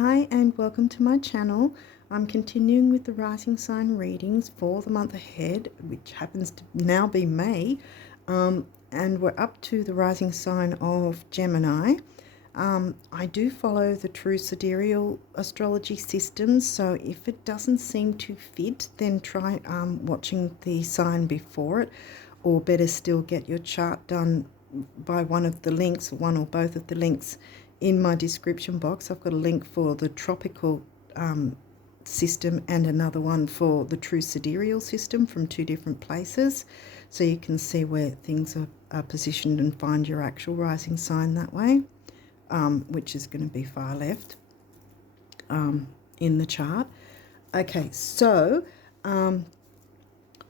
Hi and welcome to my channel. I'm continuing with the rising sign readings for the month ahead, which happens to now be May, and we're up to the rising sign of Gemini. I do follow the true sidereal astrology systems, so if it doesn't seem to fit, then try watching the sign before it, or better still, get your chart done by one of the links, one or both of the links in my description box. I've got a link for the tropical system and another one for the true sidereal system from two different places, so you can see where things are positioned and find your actual rising sign that way, which is going to be far left in the chart. Okay, so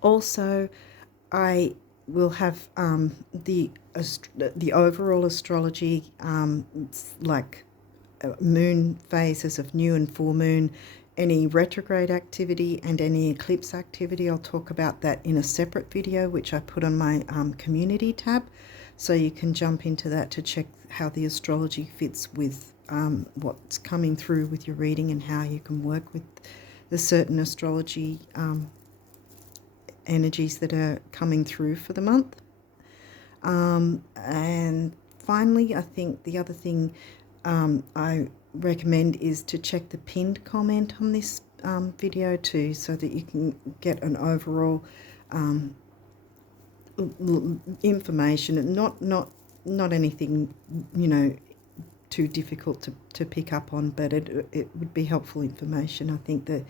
also I will have the overall astrology, like moon phases of new and full moon, any retrograde activity and any eclipse activity. I'll talk about that in a separate video which I put on my community tab, so you can jump into that to check how the astrology fits with what's coming through with your reading and how you can work with the certain astrology energies that are coming through for the month. And finally, I think the other thing I recommend is to check the pinned comment on this video too, so that you can get an overall information, not anything, too difficult to pick up on, but it would be helpful information, I think, that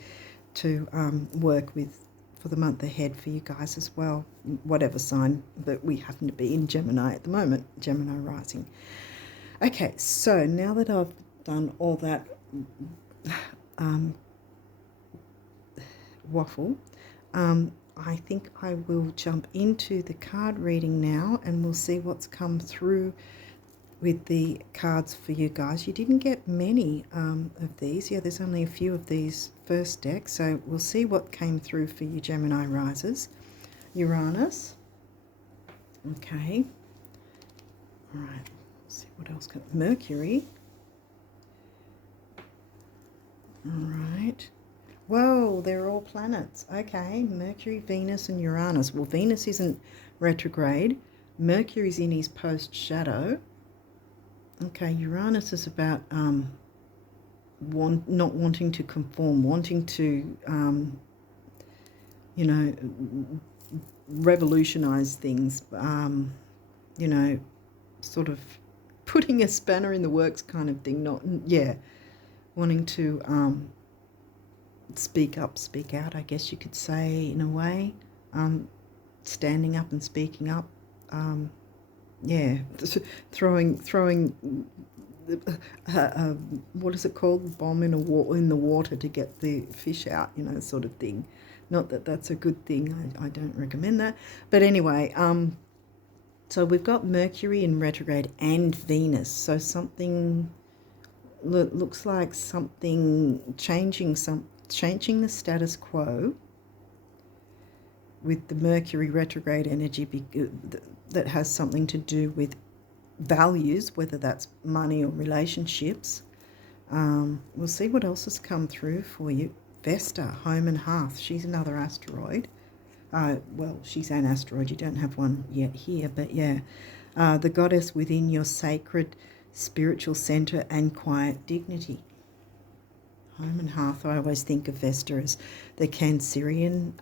to work with for the month ahead for you guys as well, whatever sign that we happen to be in. Gemini at the moment, Gemini rising. Okay, so now that I've done all that waffle, I think I will jump into the card reading now, and we'll see what's come through with the cards for you guys. You didn't get many of these. Yeah, there's only a few of these first deck, so we'll see what came through for you Gemini risers. Uranus. Okay. All right. Let's see what else. Mercury. All right. Whoa, they're all planets. Okay, Mercury, Venus, and Uranus. Well, Venus isn't retrograde. Mercury's in his post shadow. Okay, Uranus is about not wanting to conform, wanting to, revolutionize things, sort of putting a spanner in the works kind of thing, wanting to speak up, speak out, I guess you could say, in a way, standing up and speaking up. Throwing what is it called? Bomb in the water to get the fish out, sort of thing. Not that that's a good thing. I don't recommend that. But anyway, so we've got Mercury in retrograde and Venus. So something looks like something changing the status quo with the Mercury retrograde energy, that has something to do with values, whether that's money or relationships. We'll see what else has come through for you. Vesta, home and hearth. She's another asteroid. Well, she's an asteroid. You don't have one yet here, but yeah. The goddess within your sacred spiritual center and quiet dignity. Home and hearth, I always think of Vesta as the Cancerian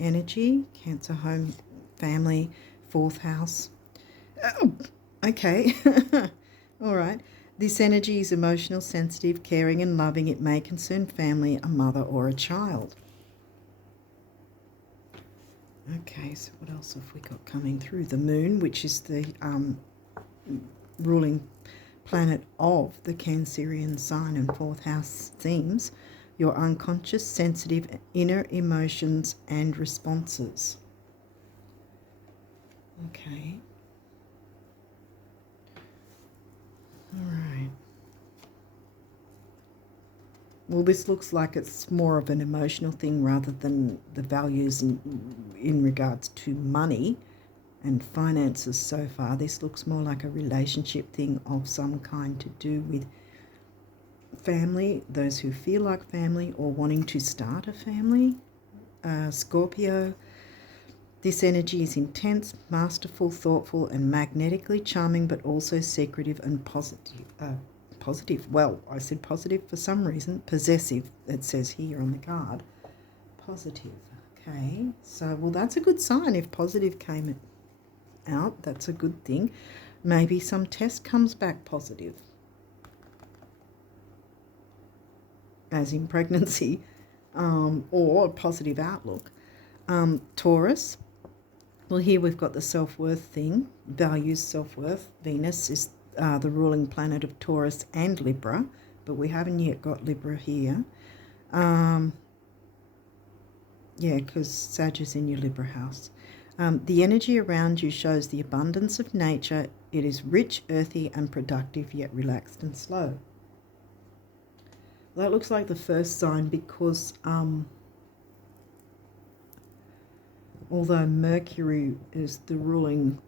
energy. Cancer, home, family, fourth house. Oh, okay. All right. This energy is emotional, sensitive, caring and loving. It may concern family, a mother or a child. Okay, so what else have we got coming through? The moon, which is the ruling planet of the Cancerian sign and fourth house themes, your unconscious, sensitive, inner emotions and responses. Okay. All right. Well, this looks like it's more of an emotional thing rather than the values in regards to money and finances so far. This looks more like a relationship thing of some kind, to do with family, those who feel like family or wanting to start a family. Scorpio, this energy is intense, masterful, thoughtful, and magnetically charming, but also secretive and positive. Positive. Well, I said positive for some reason. Possessive, it says here on the card. Positive. Okay, so, well, that's a good sign if positive came out. That's a good thing. Maybe some test comes back positive, as in pregnancy, or a positive outlook. Taurus, well, here we've got the self-worth thing, values, self-worth. Venus is the ruling planet of Taurus and Libra, but we haven't yet got Libra here. Yeah, because Sag is in your Libra house. The energy around you shows the abundance of nature. It is rich, earthy, and productive, yet relaxed and slow. Well, that looks like the first sign because although Mercury is the ruling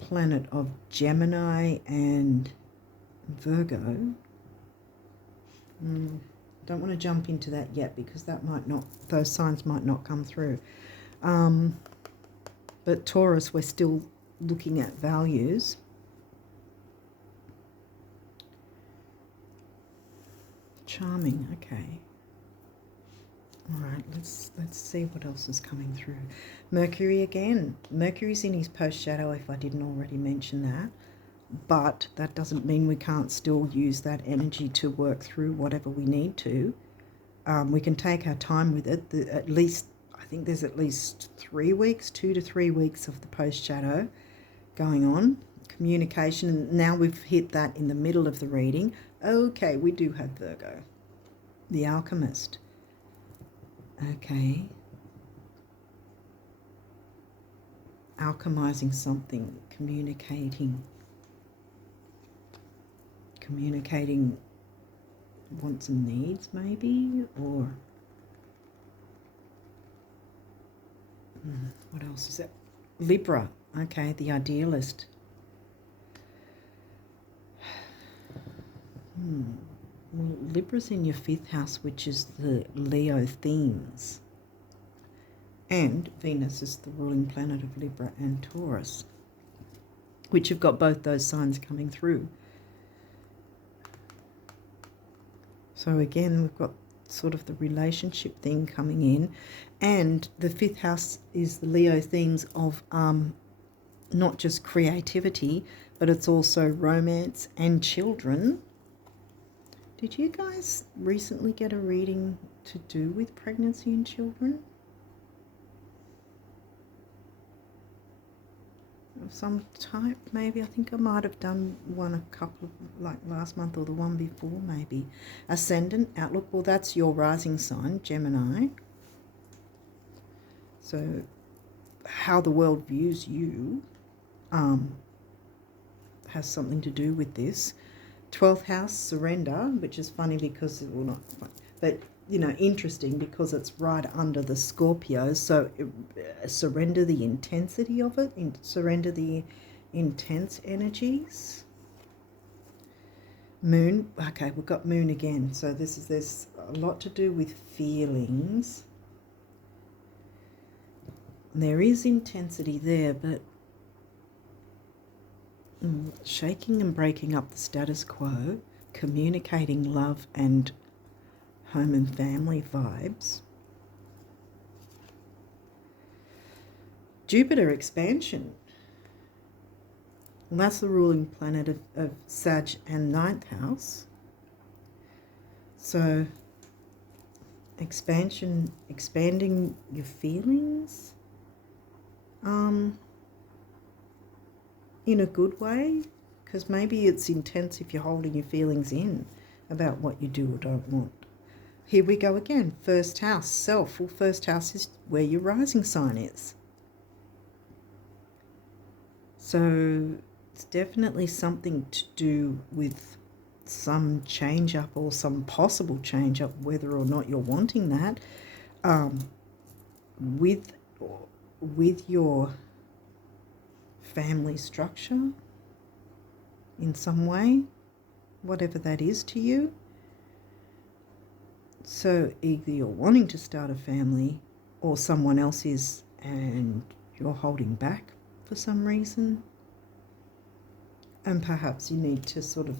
planet of Gemini and Virgo, don't want to jump into that yet because that might not, those signs might not come through. But Taurus, we're still looking at values. Charming, okay. All right, let's see what else is coming through. Mercury again. Mercury's in his post shadow, if I didn't already mention that. But that doesn't mean we can't still use that energy to work through whatever we need to. We can take our time with it. At least, I think there's at least 3 weeks, 2 to 3 weeks of the post shadow going on. Communication, and now we've hit that in the middle of the reading. Okay, we do have Virgo, the alchemist. Okay. Alchemizing something, communicating wants and needs, maybe, or what else is that? Libra, okay, the idealist. Well, Libra's in your 5th house, which is the Leo themes. And Venus is the ruling planet of Libra and Taurus, which have got both those signs coming through. So again, we've got sort of the relationship thing coming in. And the 5th house is the Leo themes of not just creativity, but it's also romance and children. Did you guys recently get a reading to do with pregnancy and children? Of some type, maybe. I think I might have done one a couple, like last month or the one before, maybe. Ascendant, outlook, well, that's your rising sign, Gemini. So how the world views you has something to do with this. 12th house, surrender, which is funny because, well, not funny, but, you know, interesting because it's right under the Scorpio. So surrender the intensity of it, surrender the intense energies. Moon, okay, we've got Moon again. So there's a lot to do with feelings. There is intensity there, but shaking and breaking up the status quo, communicating love and home and family vibes. Jupiter, expansion. Well, that's the ruling planet of Sag and 9th house. So expansion, expanding your feelings. In a good way, because maybe it's intense if you're holding your feelings in about what you do or don't want. Here we go again. 1st house, self. Well, 1st house is where your rising sign is. So it's definitely something to do with some change up or some possible change up, whether or not you're wanting that, with your family structure in some way, whatever that is to you. So either you're wanting to start a family or someone else is and you're holding back for some reason. And perhaps you need to sort of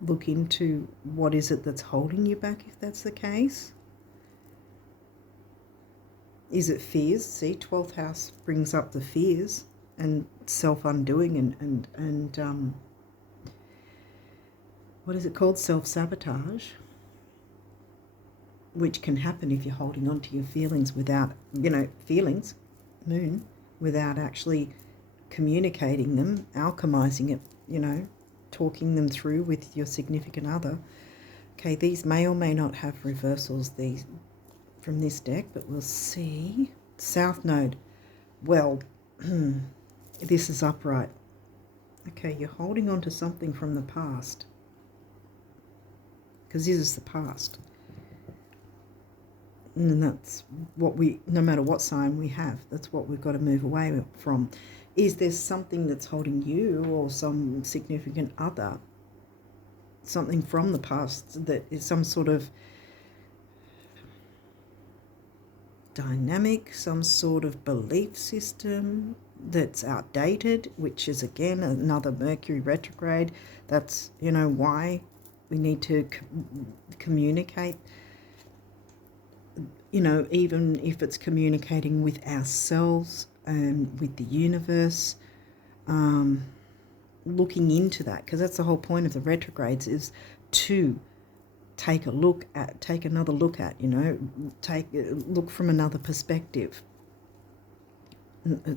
look into what is it that's holding you back if that's the case. Is it fears? See, 12th house brings up the fears and self-undoing and what is it called? Self-sabotage, which can happen if you're holding on to your feelings without, feelings, moon, without actually communicating them, alchemizing it, talking them through with your significant other. Okay, these may or may not have reversals these from this deck, but we'll see. South Node. Well, this is upright. Okay, you're holding on to something from the past. Because this is the past. And that's what no matter what sign we have, that's what we've got to move away from. Is there something that's holding you or some significant other, something from the past that is some sort of dynamic, some sort of belief system that's outdated, which is again another Mercury retrograde. That's, why we need to communicate, even if it's communicating with ourselves and with the universe, looking into that, because that's the whole point of the retrogrades, is to take another look at, look from another perspective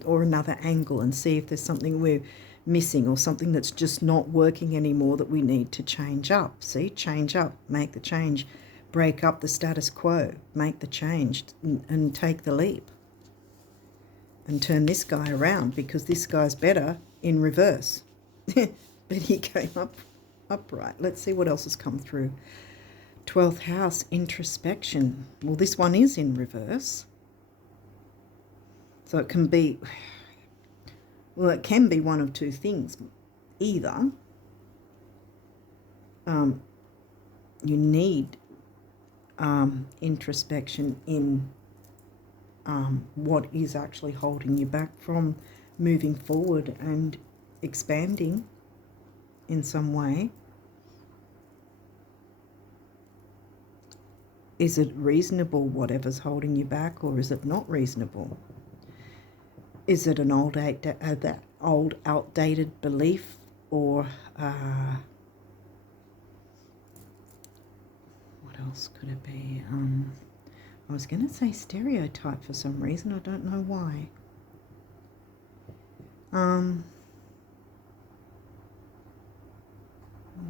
or another angle and see if there's something we're missing or something that's just not working anymore that we need to change up. See, change up, make the change, break up the status quo, make the change and take the leap and turn this guy around, because this guy's better in reverse. But he came up upright. Let's see what else has come through. 12th house, introspection. Well, this one is in reverse. So it can be, it can be one of two things. Either you need introspection in what is actually holding you back from moving forward and expanding in some way. Is it reasonable, whatever's holding you back, or is it not reasonable? Is it an old outdated belief, or what else could it be? I was going to say stereotype for some reason. I don't know why. What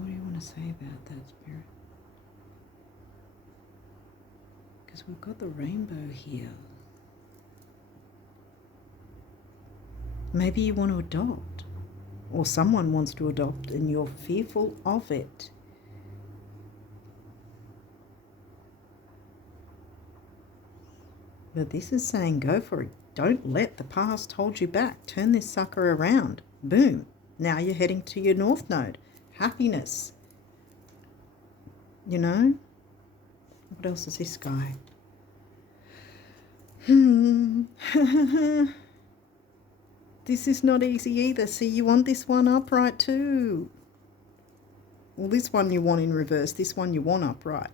do you want to say about that, Spirit? Because we've got the rainbow here. Maybe you want to adopt, or someone wants to adopt and you're fearful of it. But this is saying go for it. Don't let the past hold you back. Turn this sucker around. Boom. Now you're heading to your North Node. Happiness. What else is this guy? This is not easy either. See, you want this one upright too. Well, this one you want in reverse. This one you want upright.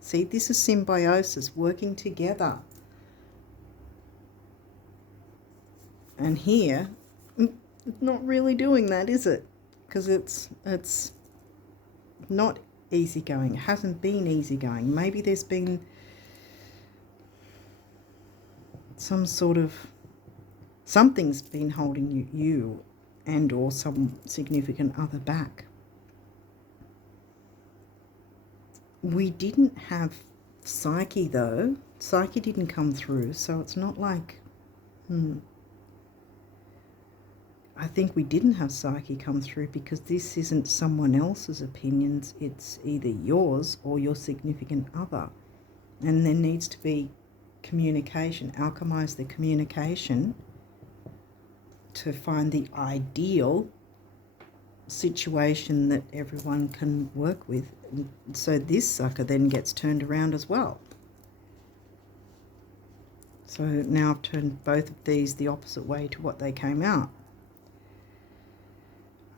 See, this is symbiosis, working together. And here, it's not really doing that, is it? Because it's not easygoing. It hasn't been easygoing. Maybe there's been some sort of, something's been holding you and or some significant other back. We didn't have Psyche though. Psyche didn't come through, so it's not like, I think we didn't have Psyche come through because this isn't someone else's opinions. It's either yours or your significant other. And there needs to be communication, alchemize the communication to find the ideal situation that everyone can work with. So this sucker then gets turned around as well. So now I've turned both of these the opposite way to what they came out.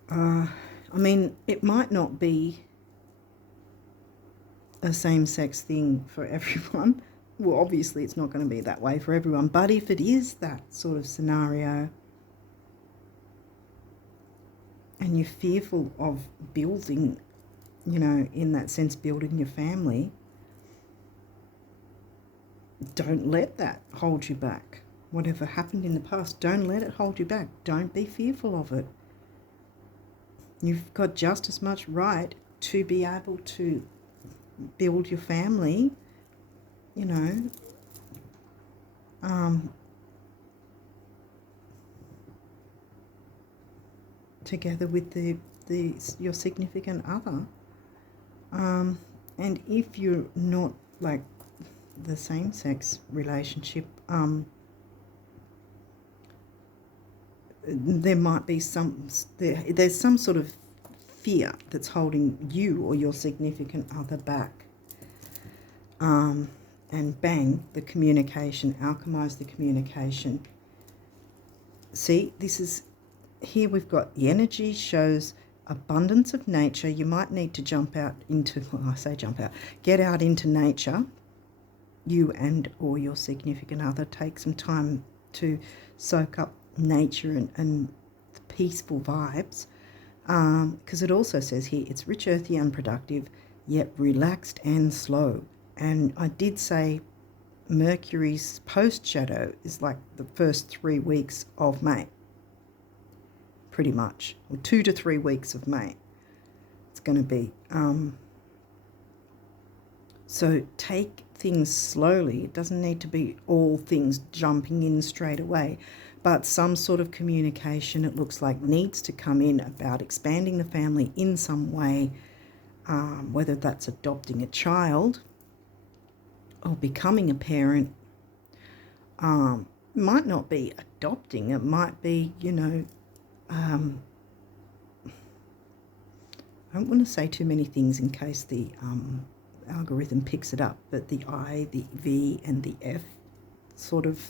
I mean, it might not be a same-sex thing for everyone. Well, obviously it's not going to be that way for everyone, but if it is that sort of scenario and you're fearful of building, you know, in that sense, building your family, don't let that hold you back. Whatever happened in the past, don't let it hold you back. Don't be fearful of it. You've got just as much right to be able to build your family, you know, together with your significant other. And if you're not like the same-sex relationship, there might be there's some sort of fear that's holding you or your significant other back. And bang, the communication, alchemize the communication. See, this is, here we've got the energy shows abundance of nature. You might need to jump out into, well, I say jump out, get out into nature. You and or your significant other take some time to soak up nature and peaceful vibes, because it also says here it's rich, earthy, unproductive, yet relaxed and slow. And I did say Mercury's post shadow is like the first 3 weeks of May, pretty much, or 2 to 3 weeks of May it's going to be. So take things slowly. It doesn't need to be all things jumping in straight away, but some sort of communication, it looks like, needs to come in about expanding the family in some way, whether that's adopting a child or becoming a parent. Might not be adopting, it might be, you know, I don't want to say too many things in case the algorithm picks it up, but the I, the V, and the F sort of,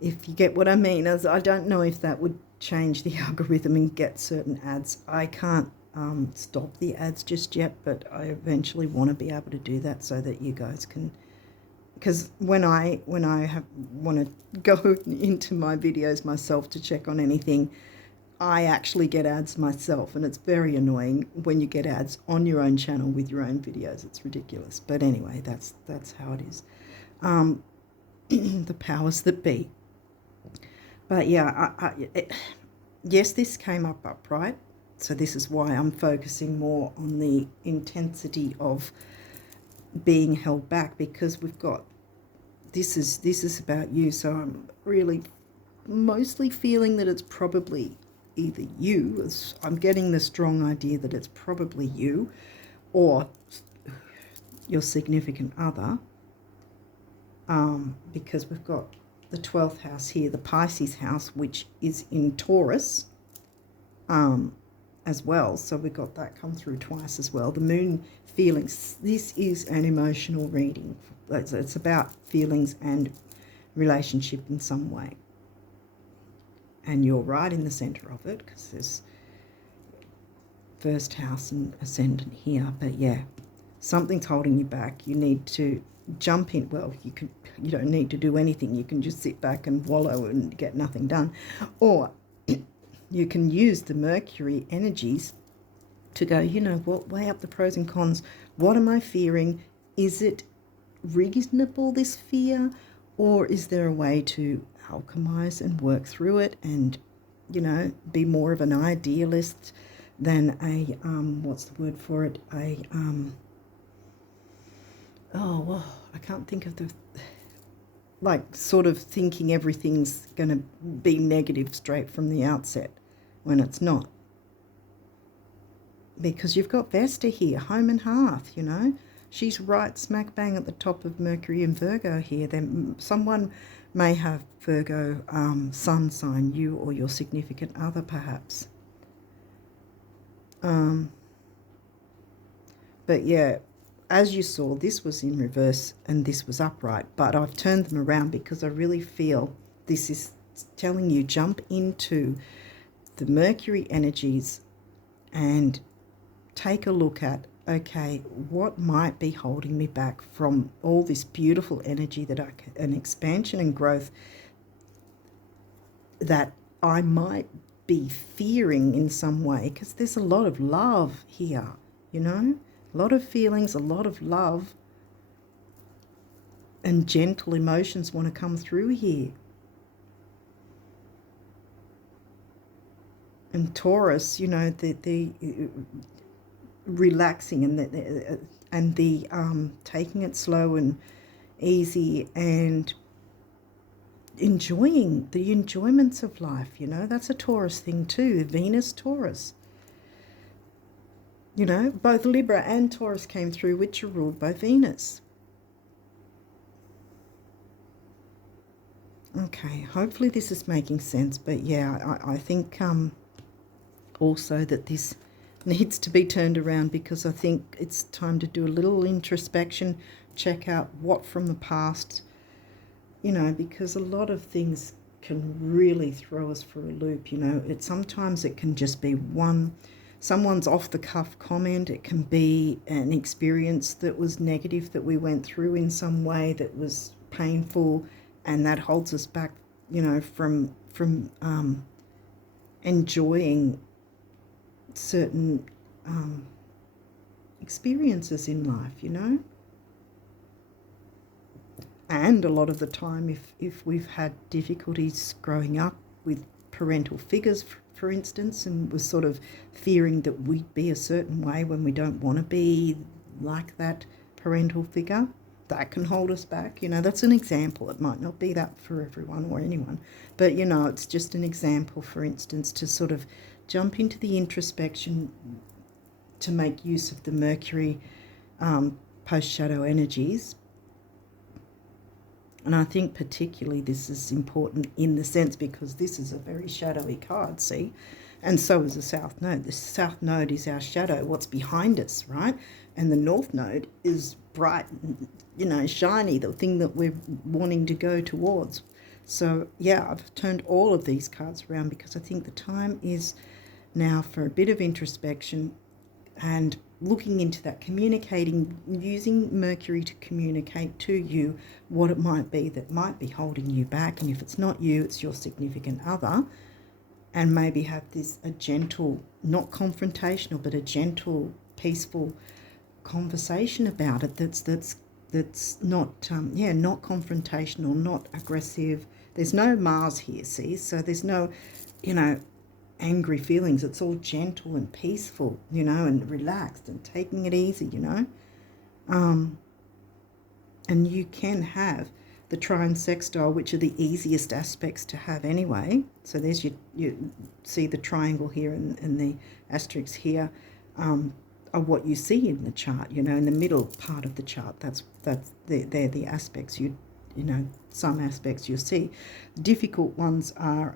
if you get what I mean, as I don't know if that would change the algorithm and get certain ads. I can't stop the ads just yet, but I eventually want to be able to do that so that you guys can, because when I want to go into my videos myself to check on anything, I actually get ads myself, and it's very annoying when you get ads on your own channel with your own videos. It's ridiculous. But anyway, that's how it is. The powers that be. But yeah, yes, this came up upright. So this is why I'm focusing more on the intensity of being held back, because we've got, this is about you. So I'm really mostly feeling that it's probably either you, as I'm getting the strong idea that it's probably you or your significant other, because we've got the 12th house here, the Pisces house, which is in Taurus as well. So we've got that come through twice as well. The moon feelings. This is an emotional reading. It's about feelings and relationship in some way. And you're right in the center of it, because there's first house and ascendant here. But yeah, something's holding you back. You need to jump in. Well, you don't need to do anything. You can just sit back and wallow and get nothing done. Or you can use the Mercury energies to go, you know what, weigh up the pros and cons. What am I fearing? Is it reasonable, this fear? Or is there a way to alchemize and work through it and, you know, be more of an idealist than a, what's the word for it? I can't think of the, like, sort of thinking everything's going to be negative straight from the outset when it's not. Because you've got Vesta here, home and hearth, you know. She's right smack bang at the top of Mercury and Virgo here. Then someone may have Virgo sun sign, you or your significant other perhaps. But yeah, as you saw, this was in reverse and this was upright, but I've turned them around because I really feel this is telling you jump into the Mercury energies and take a look at, okay, what might be holding me back from all this beautiful energy that an expansion and growth that I might be fearing in some way, because there's a lot of love here, you know, a lot of feelings, a lot of love and gentle emotions want to come through here. And Taurus, you know, the relaxing and the taking it slow and easy and enjoying the enjoyments of life, you know, that's a Taurus thing too. Venus, Taurus. You know, both Libra and Taurus came through, which are ruled by Venus. Okay, hopefully this is making sense, but yeah, I think also that this needs to be turned around, because I think it's time to do a little introspection, check out what from the past, you know, because a lot of things can really throw us for a loop, you know. Sometimes it can just be someone's off the cuff comment. It can be an experience that was negative that we went through in some way that was painful, and that holds us back, you know, from enjoying certain experiences in life, you know. And a lot of the time, if we've had difficulties growing up with parental figures, for instance, and was sort of fearing that we'd be a certain way when we don't want to be like that parental figure, that can hold us back. You know, that's an example. It might not be that for everyone or anyone, but, you know, it's just an example, for instance, to sort of jump into the introspection to make use of the Mercury post-shadow energies. And I think particularly this is important in the sense because this is a very shadowy card, see? And so is the South Node. The South Node is our shadow, what's behind us, right? And the North Node is bright, you know, shiny, the thing that we're wanting to go towards. So, yeah, I've turned all of these cards around because I think the time is now for a bit of introspection and looking into that, communicating, using Mercury to communicate to you what it might be that might be holding you back. And if it's not you, it's your significant other. And maybe have a gentle, not confrontational, but a gentle, peaceful conversation about it that's not, not confrontational, not aggressive. There's no Mars here, see? So there's no, you know, angry feelings. It's all gentle and peaceful, you know, and relaxed and taking it easy, you know. And you can have the trine sextile, which are the easiest aspects to have anyway. So there's you see the triangle here and the asterisk here are what you see in the chart, you know, in the middle part of the chart. They're the aspects you know, some aspects you'll see. Difficult ones are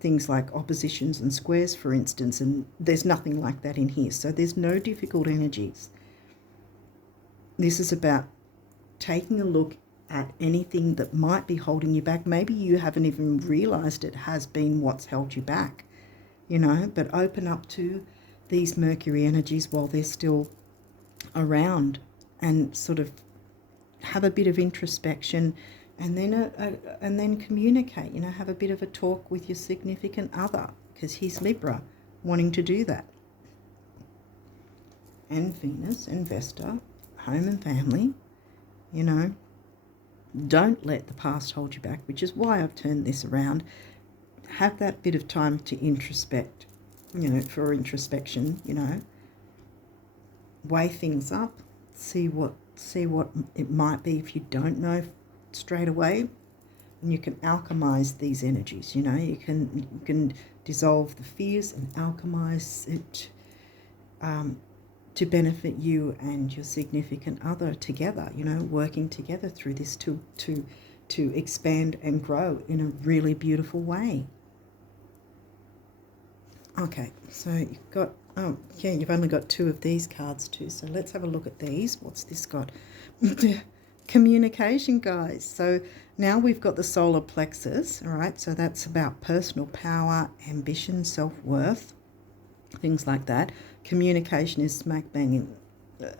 things like oppositions and squares, for instance, and there's nothing like that in here. So there's no difficult energies. This is about taking a look at anything that might be holding you back. Maybe you haven't even realized it has been what's held you back, you know, but open up to these Mercury energies while they're still around and sort of have a bit of introspection, and then communicate, you know, have a bit of a talk with your significant other, because he's Libra, wanting to do that. And Venus and Vesta, home and family, you know, don't let the past hold you back, which is why I've turned this around. Have that bit of time to introspect, you know, for introspection, you know, weigh things up, see what it might be if you don't know straight away, and you can alchemize these energies, you know, you can dissolve the fears and alchemize it to benefit you and your significant other together, you know, working together through this to expand and grow in a really beautiful way. Okay, so you've got Oh, yeah, you've only got 2 of these cards too. So let's have a look at these. What's this got? Communication, guys. So now we've got the solar plexus, all right? So that's about personal power, ambition, self-worth, things like that. Communication is smack bang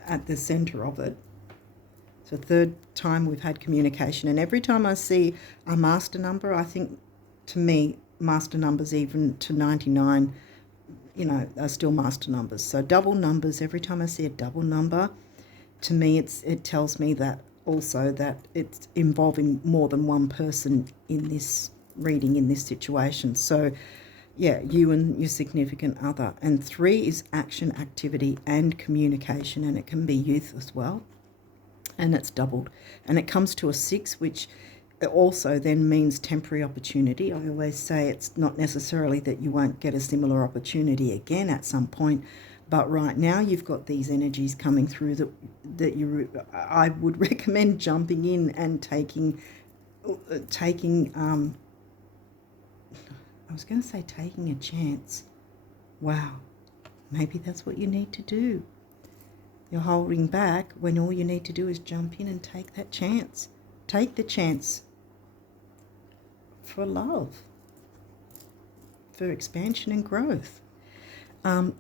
at the center of it. So third time we've had communication. And every time I see a master number, I think, to me, master numbers even to 99, are still master numbers. So double numbers, every time I see a double number, to me it tells me that also that it's involving more than one person in this reading, in this situation. So yeah, you and your significant other. And 3 is action, activity, and communication, and it can be youth as well. And it's doubled. And it comes to a 6, which also then means temporary opportunity. I always say it's not necessarily that you won't get a similar opportunity again at some point, but right now you've got these energies coming through that I would recommend jumping in and taking I was going to say taking a chance. Wow, maybe that's what you need to do. You're holding back when all you need to do is jump in and take that chance. Take the chance for love, for expansion and growth.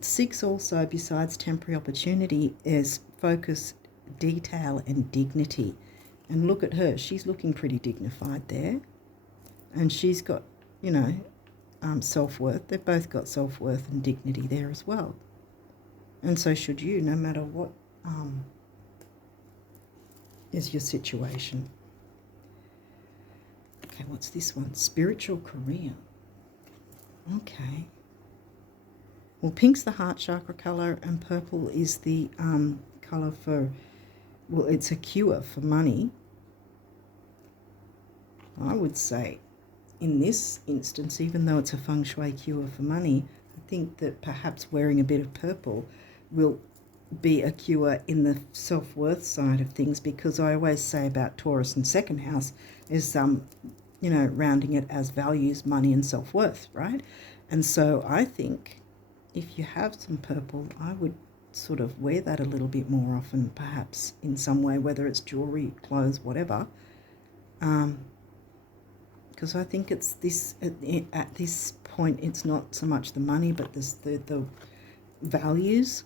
6 also, besides temporary opportunity, is focus, detail, and dignity. And look at her. She's looking pretty dignified there. And she's got, self-worth. They've both got self-worth and dignity there as well. And so should you, no matter what is your situation. Okay, what's this one? Spiritual career. Okay. Well, pink's the heart chakra colour, and purple is the colour for, well, it's a cure for money. I would say in this instance, even though it's a feng shui cure for money, I think that perhaps wearing a bit of purple will be a cure in the self-worth side of things, because I always say about Taurus and second house is, rounding it as values, money, and self-worth, right? And so I think if you have some purple, I would sort of wear that a little bit more often, perhaps in some way, whether it's jewelry, clothes, whatever. Because I think it's this, at this point, it's not so much the money, but the values,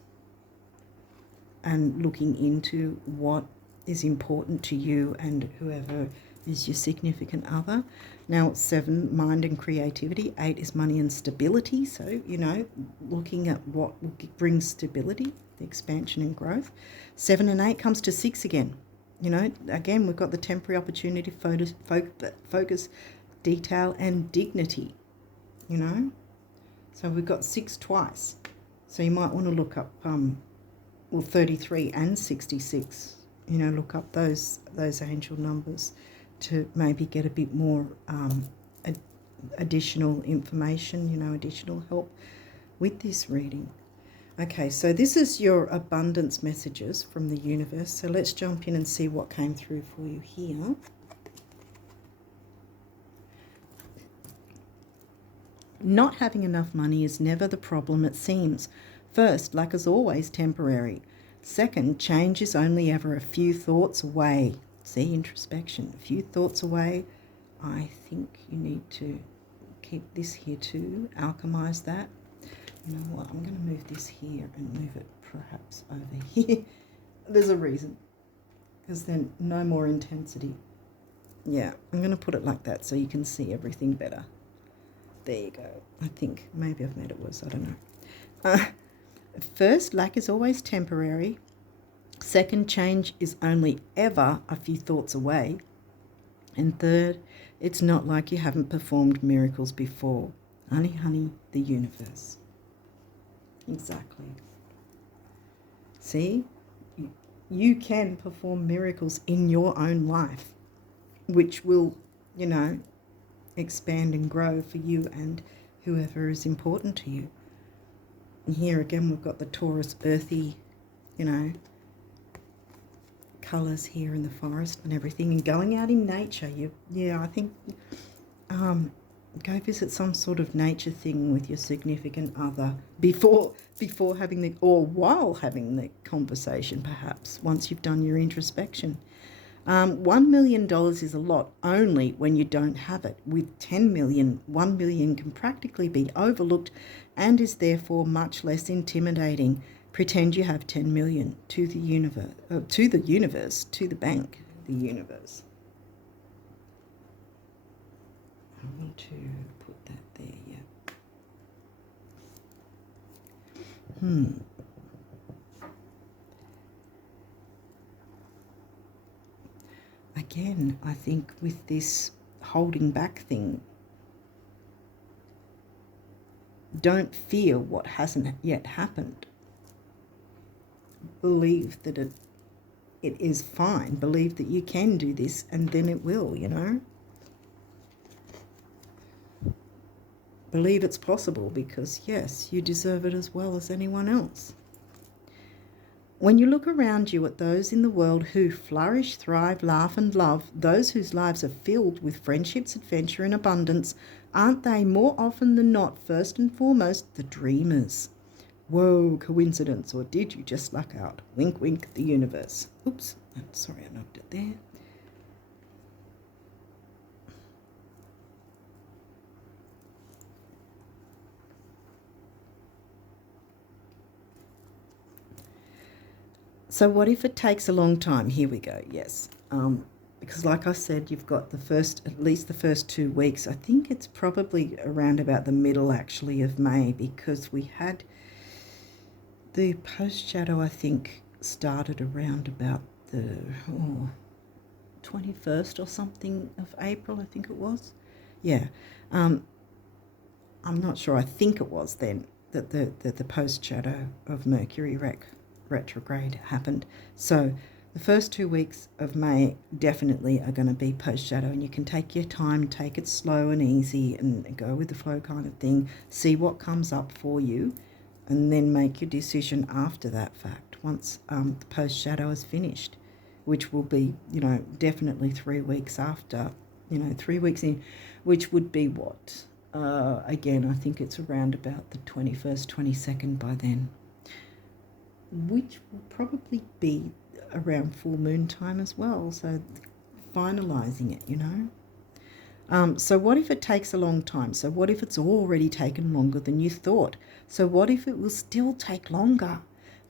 and looking into what is important to you and whoever is your significant other. Now it's 7, mind and creativity. 8 is money and stability. So, looking at what brings stability, the expansion and growth. 7 and 8 comes to 6 again. Again, we've got the temporary opportunity, focus, detail, and dignity, So we've got 6 twice. So you might want to look up, 33 and 66, look up those angel numbers to maybe get a bit more additional information, additional help with this reading. Okay, so this is your abundance messages from the universe. So let's jump in and see what came through for you here. Not having enough money is never the problem it seems. First, luck is always temporary. Second, change is only ever a few thoughts away. See, introspection, a few thoughts away. I think you need to keep this here too, alchemize that. You know what, I'm going to move this here and move it perhaps over here. There's a reason, because then no more intensity. Yeah, I'm going to put it like that so you can see everything better. There you go. I think maybe I've made it worse, I don't know. First, lack is always temporary. Second, change is only ever a few thoughts away. And third, it's not like you haven't performed miracles before. Honey, honey, the universe. Exactly. See, you can perform miracles in your own life, which will, expand and grow for you and whoever is important to you. And here again, we've got the Taurus earthy, colours here in the forest and everything, and going out in nature. I think Go visit some sort of nature thing with your significant other before having the, or while having the conversation, perhaps, once you've done your introspection. $1 million is a lot only when you don't have it. With 10 million, 1 million can practically be overlooked and is therefore much less intimidating. Pretend you have 10 million to the universe, to the bank, the universe. I want to put that there, yeah. Again, I think with this holding back thing, don't fear what hasn't yet happened. Believe that it is fine. Believe that you can do this, and then it will, you know. Believe it's possible, because yes, you deserve it as well as anyone else. When you look around you at those in the world who flourish, thrive, laugh and love, those whose lives are filled with friendships, adventure and abundance, aren't they more often than not, first and foremost, the dreamers? Whoa, coincidence, or did you just luck out? Wink, wink, the universe. Oops, sorry, I knocked it there. So what if it takes a long time? Here we go, yes. Because like I said, you've got at least the first 2 weeks. I think it's probably around about the middle, actually, of May, because we had the post-shadow, I think, started around about the 21st or something of April, I think it was. Yeah. I'm not sure. I think it was then that the post-shadow of Mercury retrograde happened. So the first 2 weeks of May definitely are going to be post-shadow, and you can take your time, take it slow and easy and go with the flow kind of thing, see what comes up for you, and then make your decision after that fact, once the post-shadow is finished, which will be, you know, definitely 3 weeks after, 3 weeks in, which would be what? Again, I think it's around about the 21st, 22nd by then, which will probably be around full moon time as well, so finalising it, you know. So what if it takes a long time? So what if it's already taken longer than you thought? So what if it will still take longer?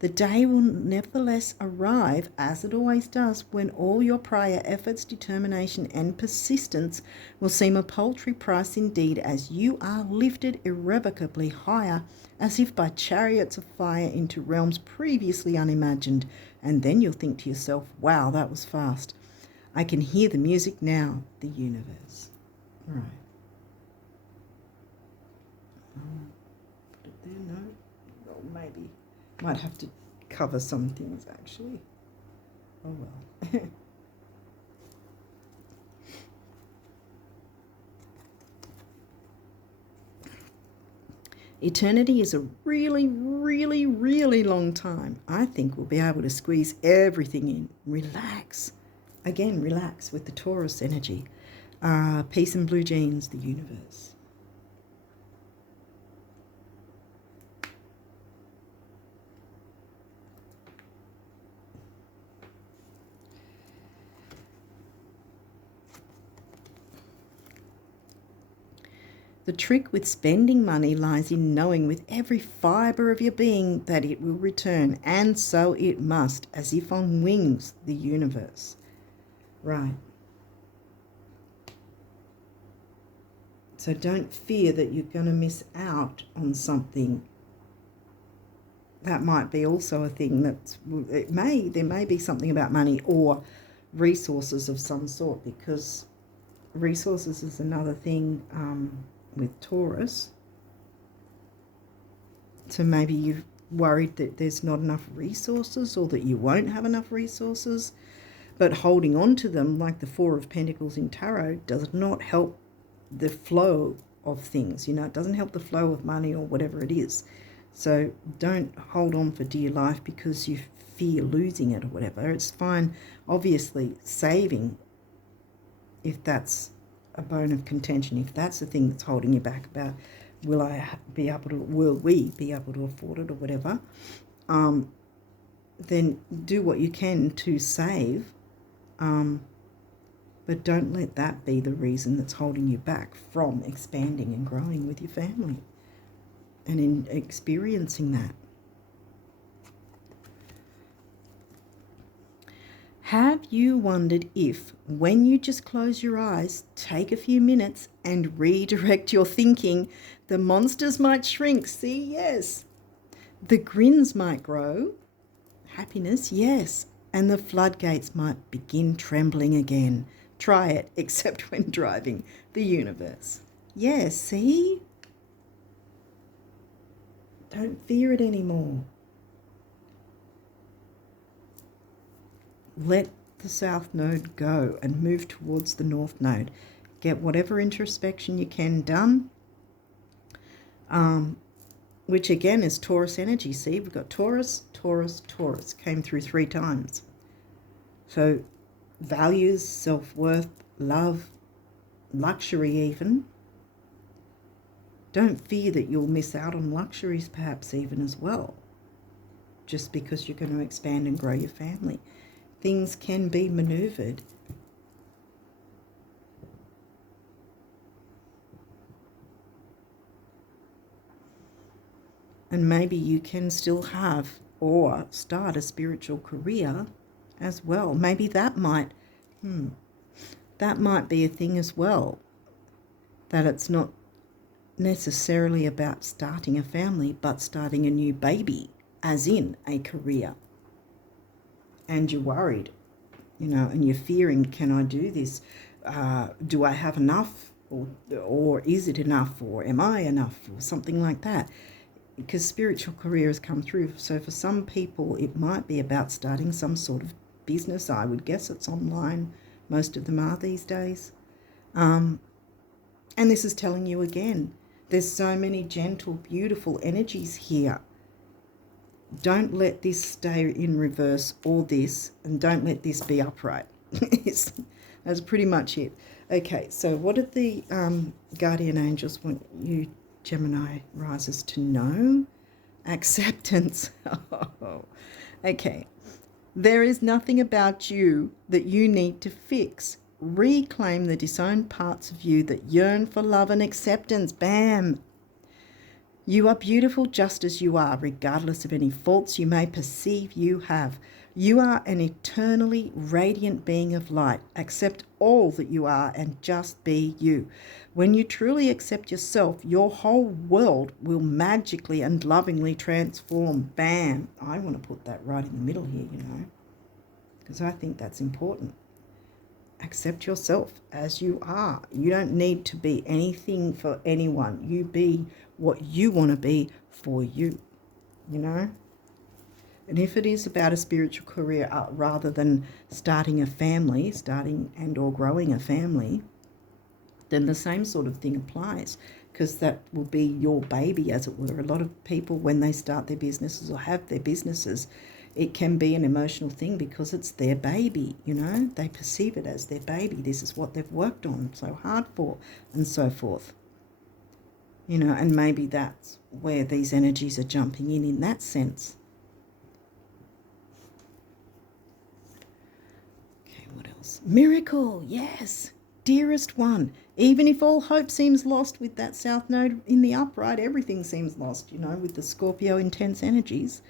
The day will nevertheless arrive, as it always does, when all your prior efforts, determination and persistence will seem a paltry price indeed, as you are lifted irrevocably higher, as if by chariots of fire, into realms previously unimagined. And then you'll think to yourself, wow, that was fast. I can hear the music now, the universe. Right. Put it there, no? Well, maybe. Might have to cover some things, actually. Oh, well. Eternity is a really, really, really long time. I think we'll be able to squeeze everything in. Relax. Again, relax with the Taurus energy. Peace and blue jeans, the universe. The trick with spending money lies in knowing with every fibre of your being that it will return, and so it must, as if on wings, the universe. Right. So don't fear that you're going to miss out on something. That might be also a thing there may be something about money or resources of some sort, because resources is another thing with Taurus. So maybe you've worried that there's not enough resources, or that you won't have enough resources, but holding on to them, like the Four of Pentacles in Tarot, does not help the flow of things. It doesn't help the flow of money or whatever it is. So don't hold on for dear life because you fear losing it or whatever. It's fine, obviously, saving, if that's a bone of contention, if that's the thing that's holding you back about will we be able to afford it or whatever, then do what you can to save, but don't let that be the reason that's holding you back from expanding and growing with your family and in experiencing that. Have you wondered if, when you just close your eyes, take a few minutes and redirect your thinking, the monsters might shrink? See, yes. The grins might grow. Happiness, yes. And the floodgates might begin trembling again. Try it, except when driving the universe. Yes, see? Don't fear it anymore. Let the south node go and move towards the north node. Get whatever introspection you can done, which again is Taurus energy. See, we've got Taurus, Taurus, Taurus. Came through 3 times. So values, self-worth, love, luxury even. Don't fear that you'll miss out on luxuries perhaps even as well, just because you're going to expand and grow your family. Things can be maneuvered. And maybe you can still have or start a spiritual career as well. Maybe that might be a thing as well. That it's not necessarily about starting a family, but starting a new baby, as in a career. And you're worried, and you're fearing, can I do this? Do I have enough? Or is it enough? Or am I enough? Or something like that. Because spiritual career has come through. So for some people, it might be about starting some sort of business. I would guess it's online. Most of them are these days. And this is telling you again, there's so many gentle, beautiful energies here. Don't let this stay in reverse or this, and don't let this be upright. That's pretty much it. Okay, so what did the guardian angels want you Gemini risers to know? Acceptance. Okay. There is nothing about you that you need to fix. Reclaim the disowned parts of you that yearn for love and acceptance. Bam! You are beautiful just as you are, regardless of any faults you may perceive you have. You are an eternally radiant being of light. Accept all that you are and just be you. When you truly accept yourself, your whole world will magically and lovingly transform. Bam! I want to put that right in the middle here, because I think that's important. Accept yourself as you are. You don't need to be anything for anyone. You be what you want to be for you, And if it is about a spiritual career rather than starting a family, starting and or growing a family, then the same sort of thing applies, because that will be your baby, as it were. A lot of people, when they start their businesses or have their businesses, it can be an emotional thing because it's their baby, They perceive it as their baby. This is what they've worked on so hard for, and so forth. And maybe that's where these energies are jumping in that sense. Okay, what else? Miracle, yes. Dearest one, even if all hope seems lost with that south node in the upright, everything seems lost, with the Scorpio intense energies.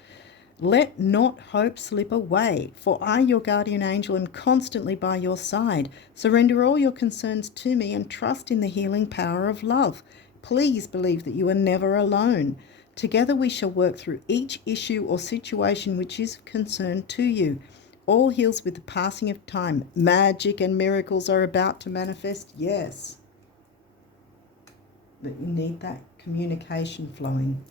Let not hope slip away, for I, your guardian angel, am constantly by your side. Surrender all your concerns to me and trust in the healing power of love. Please believe that you are never alone. Together we shall work through each issue or situation which is of concern to you. All heals with the passing of time. Magic and miracles are about to manifest, yes. But you need that communication flowing,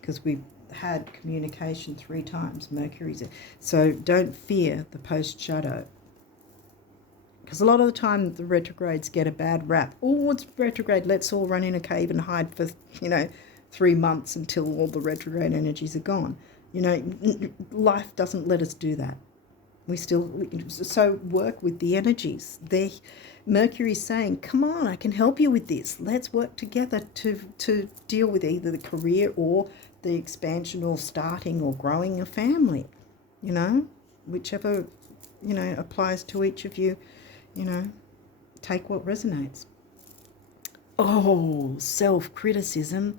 because we've had communication 3 times. Mercury's there. So don't fear the post-shadow, because a lot of the time the retrogrades get a bad rap. Oh, it's retrograde, let's all run in a cave and hide for 3 months until all the retrograde energies are gone. Life doesn't let us do that. We still so work with the energies. Mercury's saying, come on, I can help you with this. Let's work together to deal with either the career or the expansion or starting or growing a family, whichever, applies to each of you, take what resonates. Oh, self-criticism.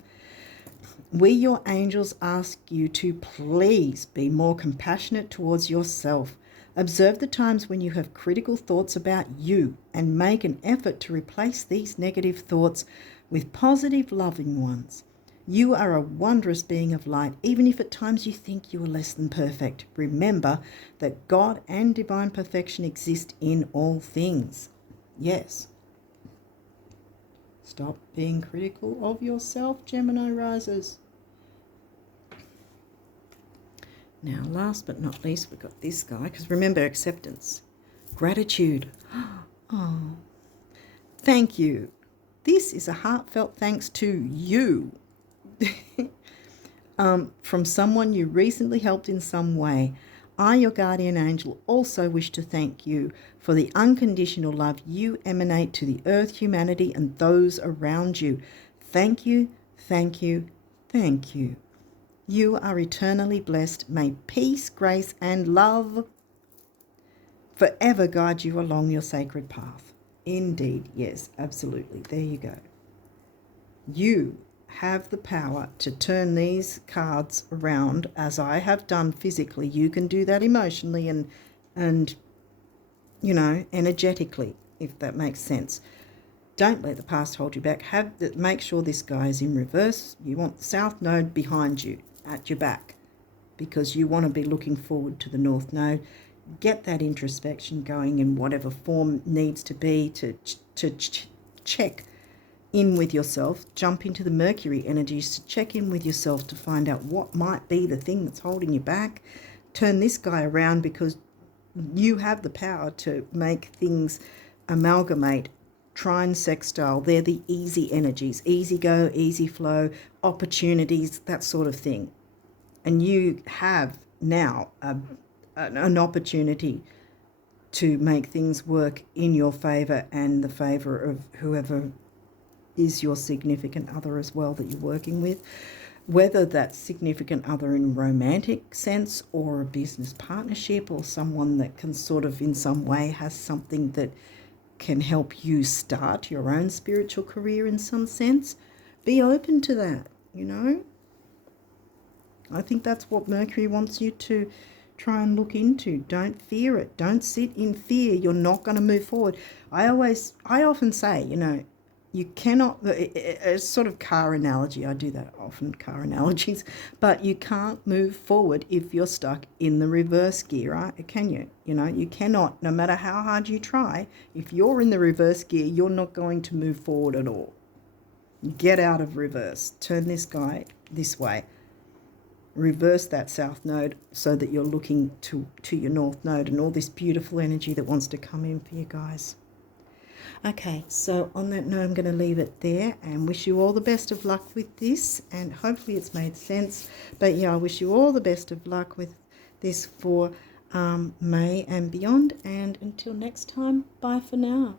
We, your angels, ask you to please be more compassionate towards yourself. Observe the times when you have critical thoughts about you and make an effort to replace these negative thoughts with positive, loving ones. You are a wondrous being of light, even if at times you think you are less than perfect. Remember that God and divine perfection exist in all things. Yes. Stop being critical of yourself, Gemini risers. Now, last but not least, we've got this guy, because remember, acceptance, gratitude. Oh, thank you. This is a heartfelt thanks to you from someone you recently helped in some way. I, your guardian angel, also wish to thank you for the unconditional love you emanate to the earth, humanity, and those around you. Thank you, thank you, thank you. You are eternally blessed. May peace, grace, and love forever guide you along your sacred path. Indeed, yes, absolutely. There you go. You have the power to turn these cards around, as I have done physically. You can do that emotionally and energetically, if that makes sense. Don't let the past hold you back. Make sure this guy is in reverse. You want the South Node behind you, at your back, because you want to be looking forward to the North Node. Get that introspection going in whatever form needs to be to check in with yourself. Jump into the Mercury energies to check in with yourself to find out what might be the thing that's holding you back. Turn this guy around, because you have the power to make things amalgamate. Trine, sextile, they're the easy energies. Easy go, easy flow, opportunities, that sort of thing. And you have now an opportunity to make things work in your favour and the favour of whoever is your significant other as well that you're working with, whether that's significant other in romantic sense or a business partnership or someone that can sort of in some way has something that can help you start your own spiritual career in some sense. Be open to that, I think that's what Mercury wants you to try and look into. Don't fear it. Don't sit in fear. You're not going to move forward. I often say, you cannot, a sort of car analogy, I do that often, car analogies, but you can't move forward if you're stuck in the reverse gear, right? Can you? You cannot, no matter how hard you try, if you're in the reverse gear, you're not going to move forward at all. Get out of reverse. Turn this guy this way. Reverse that South Node so that you're looking to your North Node and all this beautiful energy that wants to come in for you guys. Okay, so on that note, I'm going to leave it there and wish you all the best of luck with this, and hopefully it's made sense. But yeah, I wish you all the best of luck with this for May and beyond, and until next time, bye for now.